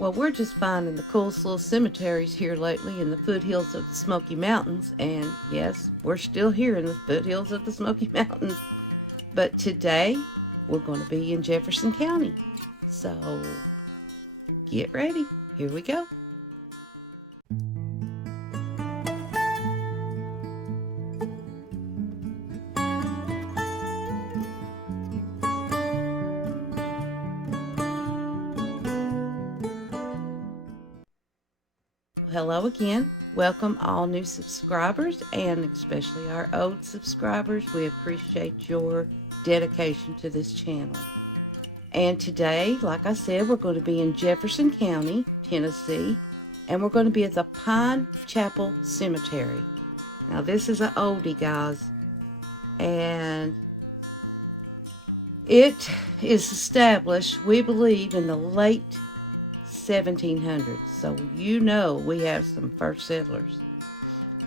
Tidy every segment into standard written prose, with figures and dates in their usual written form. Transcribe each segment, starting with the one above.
Well, we're just finding the coolest little cemeteries here lately in the foothills of the Smoky Mountains. And yes, we're still here in the foothills of the Smoky Mountains. But today, we're going to be in Jefferson County. So, get ready. Here we go. Hello again. Welcome all new subscribers and especially our old subscribers. We appreciate your dedication to this channel. And today, like I said, we're going to be in Jefferson County, Tennessee, and we're going to be at the Pine Chapel Cemetery. Now this is an oldie, guys, and it is established, we believe, in the late 1700s, so you know we have some first settlers.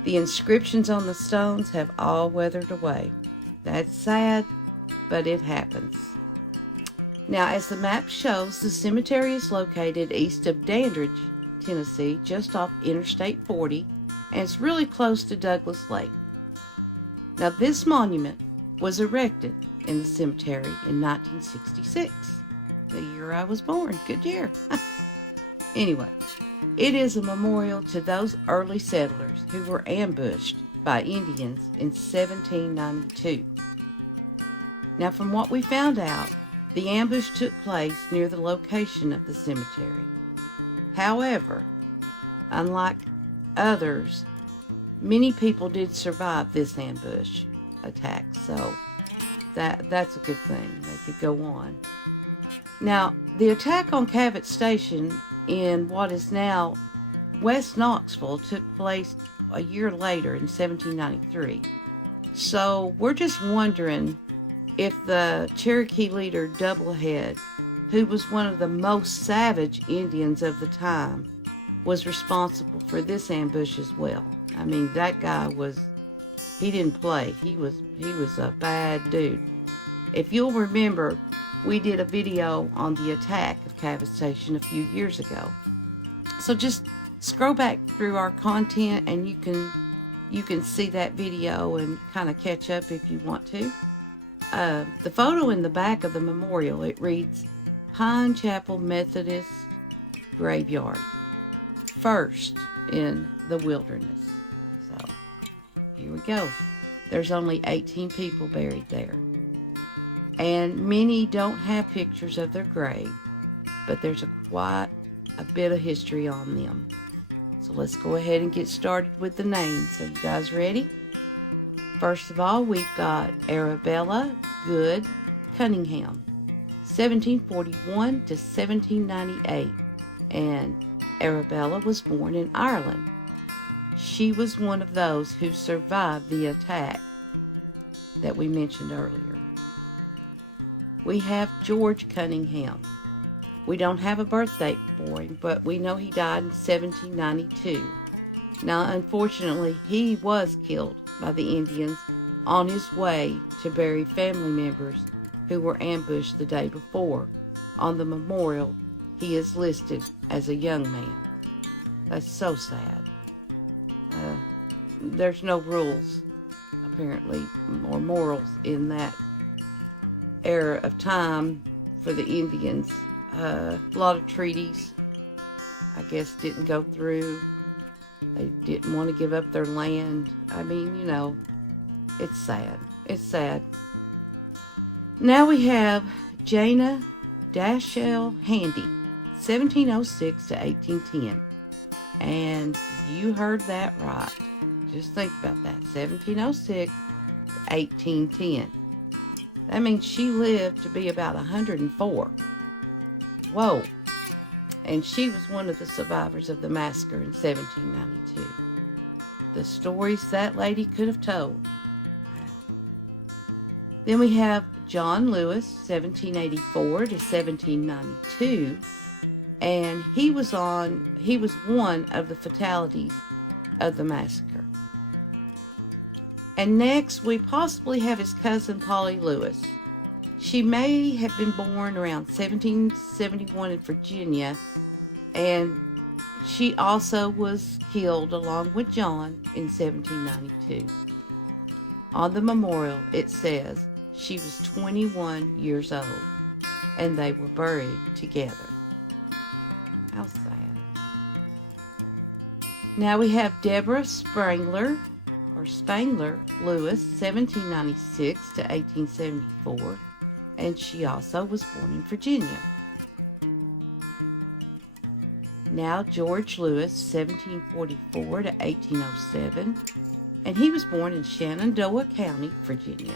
The inscriptions on the stones have all weathered away. That's sad, but it happens. Now, as the map shows, the cemetery is located east of Dandridge, Tennessee, just off Interstate 40, and it's really close to Douglas Lake. Now, this monument was erected in the cemetery in 1966, the year I was born. Good year. Anyway, it is a memorial to those early settlers who were ambushed by Indians in 1792. Now, from what we found out, the ambush took place near the location of the cemetery. However, unlike others, many people did survive this ambush attack, so that's a good thing. They could go on. Now, the attack on Cabot Station in what is now West Knoxville took place a year later in 1793. So we're just wondering if the Cherokee leader Doublehead, who was one of the most savage Indians of the time, was responsible for this ambush as well. I mean, that guy he didn't play. He was a bad dude. If you'll remember, we did a video on the attack of Cabot Station a few years ago. So just scroll back through our content and you can see that video and kind of catch up if you want to. The photo in the back of the memorial, it reads, Pine Chapel Methodist Graveyard, first in the wilderness. So here we go. There's only 18 people buried there. And many don't have pictures of their grave, but there's quite a bit of history on them. So let's go ahead and get started with the names. Are you guys ready? First of all, we've got Arabella Good Cunningham, 1741 to 1798. And Arabella was born in Ireland. She was one of those who survived the attack that we mentioned earlier. We have George Cunningham. We don't have a birth date for him, but we know he died in 1792. Now, unfortunately, he was killed by the Indians on his way to bury family members who were ambushed the day before. On the memorial, he is listed as a young man. That's so sad. There's no rules, apparently, or morals in that era of time for the Indians. A lot of treaties, I guess, didn't go through. They didn't want to give up their land. I mean, you know, it's sad. It's sad. Now we have Jana Dashell Handy, 1706 to 1810. And you heard that right. Just think about that. 1706 to 1810. That means she lived to be about 104. Whoa. And she was one of the survivors of the massacre in 1792. The stories that lady could have told. Then we have John Lewis, 1784 to 1792. And he was one of the fatalities of the massacre. And next, we possibly have his cousin, Polly Lewis. She may have been born around 1771 in Virginia And she also was killed along with John in 1792. On the memorial, it says she was 21 years old, and they were buried together. How sad. Now we have Deborah Spangler Lewis, 1796 to 1874, and she also was born in Virginia. Now George Lewis, 1744 to 1807, and he was born in Shenandoah County, Virginia.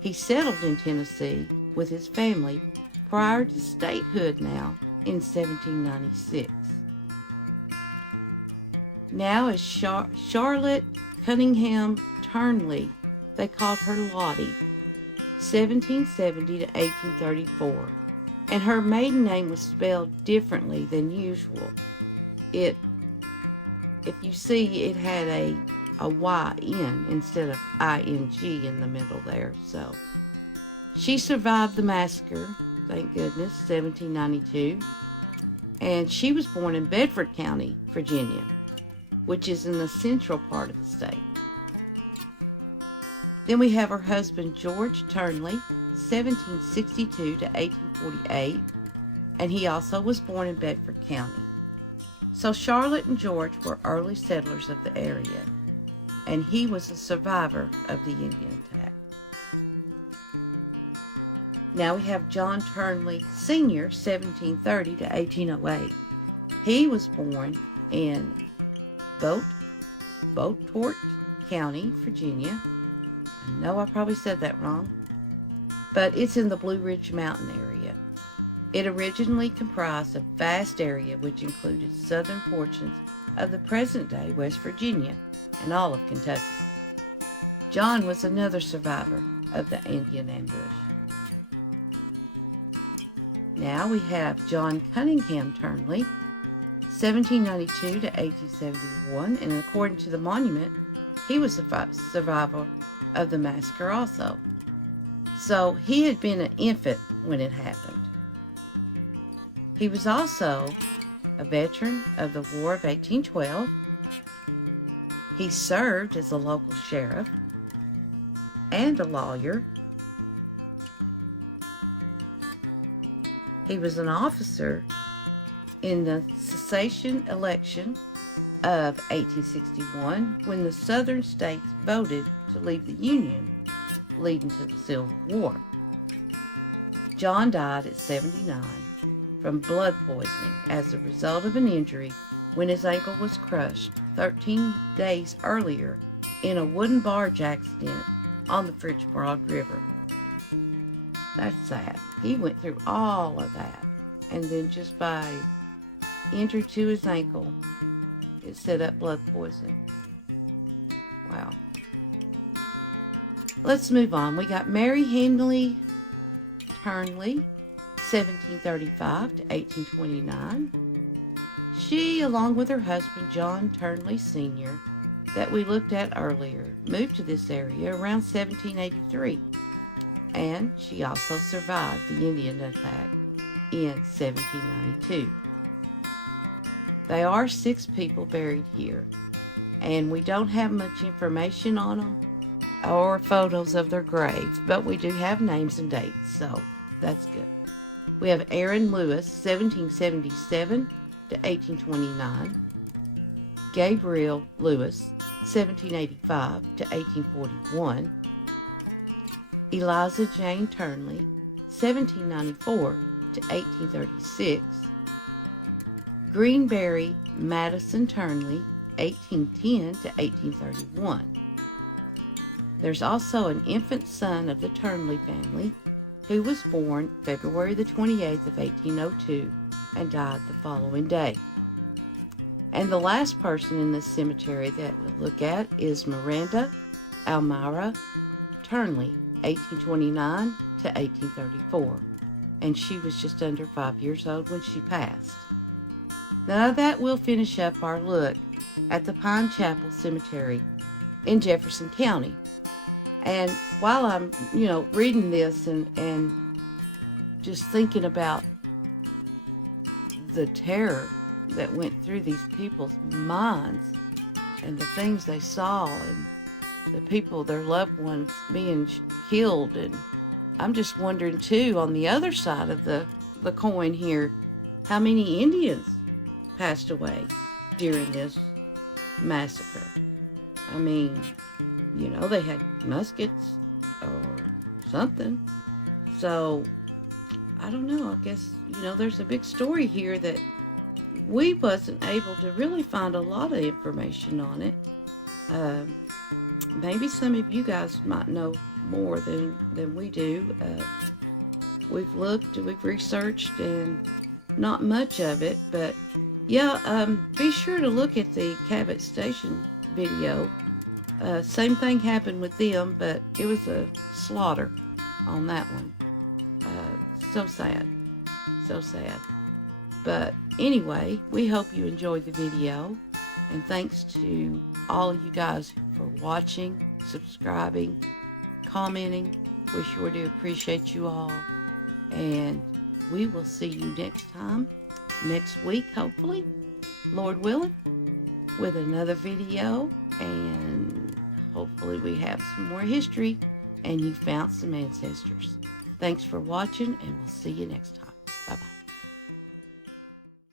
He settled in Tennessee with his family prior to statehood now in 1796. Now is Charlotte Cunningham Turnley. They called her Lottie, 1770 to 1834, and her maiden name was spelled differently than usual. If you see, it had a Y-N instead of I-N-G in the middle there. So she survived the massacre, thank goodness, 1792, and she was born in Bedford County, Virginia, which is in the central part of the state. Then we have her husband, George Turnley, 1762 to 1848, and he also was born in Bedford County. So Charlotte and George were early settlers of the area, and he was a survivor of the Indian attack. Now we have John Turnley Sr., 1730 to 1808. He was born in Beaufort County, Virginia. I know I probably said that wrong, but it's in the Blue Ridge Mountain area. It originally comprised a vast area which included southern portions of the present-day West Virginia and all of Kentucky. John was another survivor of the Indian ambush. Now we have John Cunningham Turnley, 1792 to 1871, and according to the monument, he was a survivor of the massacre also. So he had been an infant when it happened. He was also a veteran of the War of 1812. He served as a local sheriff and a lawyer. He was an officer in the secession election of 1861 when the southern states voted to leave the Union, leading to the Civil War. John died at 79 from blood poisoning as a result of an injury when his ankle was crushed 13 days earlier in a wooden barge accident on the French Broad River. That's sad. He went through all of that, and then just by injury to his ankle, it set up blood poisoning. Wow. Let's move on. We got Mary Henley Turnley, 1735 to 1829. She, along with her husband, John Turnley Sr., that we looked at earlier, moved to this area around 1783. And she also survived the Indian attack in 1792. There are 6 people buried here, and we don't have much information on them or photos of their graves, but we do have names and dates, so that's good. We have Aaron Lewis, 1777 to 1829, Gabriel Lewis, 1785 to 1841, Eliza Jane Turnley, 1794 to 1836, Greenberry Madison Turnley, 1810 to 1831. There's also an infant son of the Turnley family who was born February the 28th of 1802 and died the following day. And the last person in this cemetery that we'll look at is Miranda Almira Turnley, 1829 to 1834, and she was just under 5 years old when she passed. Now that will finish up our look at the Pine Chapel Cemetery in Jefferson County. And while I'm, reading this and just thinking about the terror that went through these people's minds and the things they saw and the people, their loved ones being killed. And I'm just wondering too, on the other side of the coin here, how many Indians passed away during this massacre. I mean, you know, they had muskets or something. So, I don't know. I guess, you know, there's a big story here that we wasn't able to really find a lot of information on it. Maybe some of you guys might know more than we do. We've looked, we've researched, and not much of it. But yeah, be sure to look at the Cabot Station video. Same thing happened with them, but it was a slaughter on that one. So sad. So sad. But anyway, we hope you enjoyed the video. And thanks to all of you guys for watching, subscribing, commenting. We sure do appreciate you all. And we will see you next time, next week, hopefully, Lord willing, with another video. And hopefully we have some more history and you found some ancestors. Thanks for watching, and we'll see you next time.